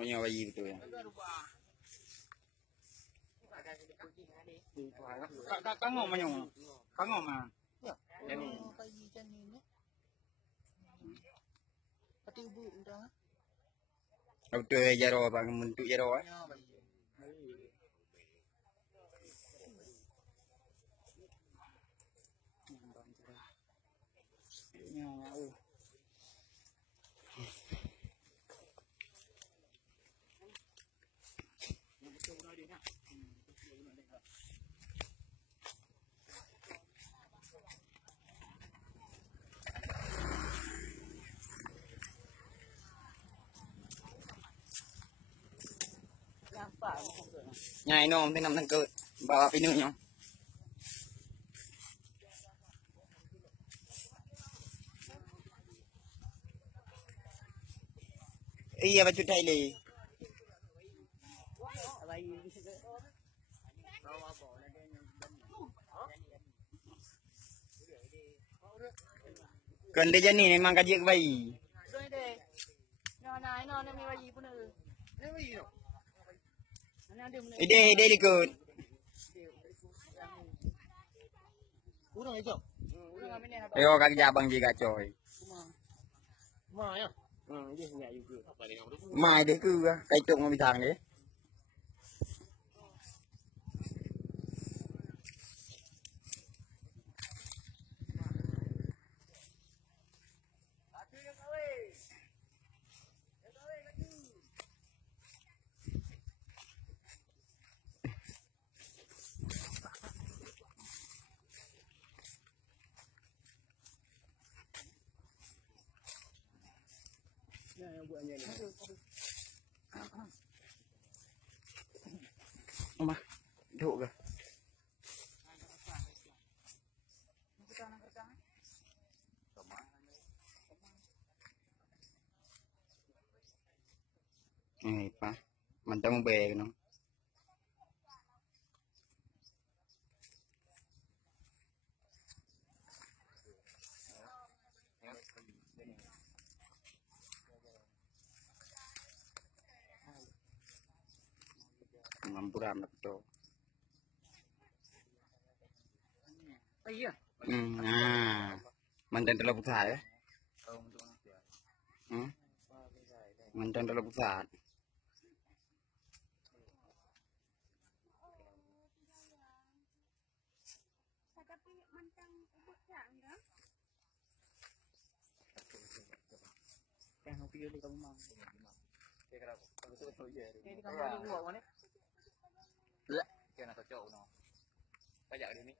Oh yang bayi betul ya. Kangong manyong. Kangong mah. Ya. Bayi janinnya. Pati ibu udah. Betul jaro bang bentuk jaro eh. Ya bayi. Nhai nó tới năm tháng cơ bảo pin nữa nhau. Iya baju thay li. Cần đây ni memang kaji ke bayi. Ide ikut. Ayo kaki jabang juga coy. Mai đấy cứ cây trụng nó bị thằng đấy. Oma, duduk ke? Pa, mantap beg no. Mampuram betul. Iya. Nah, mantan terlalu besar ya. Mantan terlalu besar. Yang video di kamu mang. Ini di kamu di luar mana? Lah, kena cocok no. Pajak dia ni.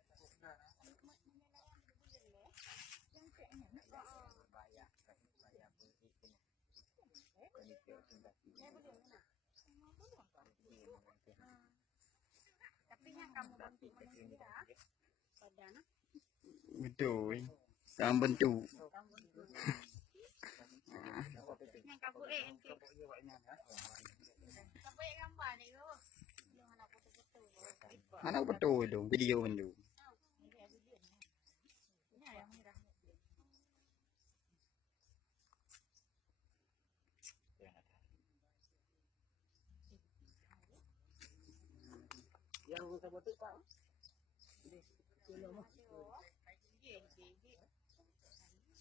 Betul. Dalam bentuk. Anak betul dong, video bentuk. Yang kita buat tu pak.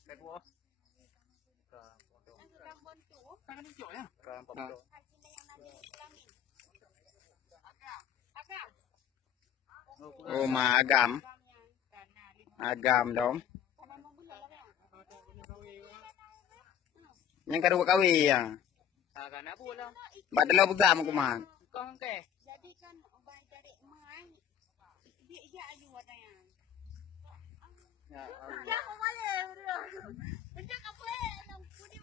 Kedua. Kan hijau ya? Kan pokok. Oh, agam. Agam dong. Yang kedua kawi ya. Karena pulang. Badal buka mau kuman. Kong ke. Jadi kan obat cari mai. Dia ya ayu watanya. Ya. Jangan kembali. Jangan kembali.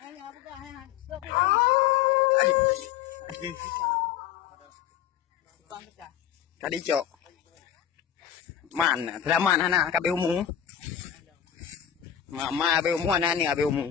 Ayo buka ya. Tadi cok. Man, selamat anak kabe umum. Mama abe umum anak ni abe umum.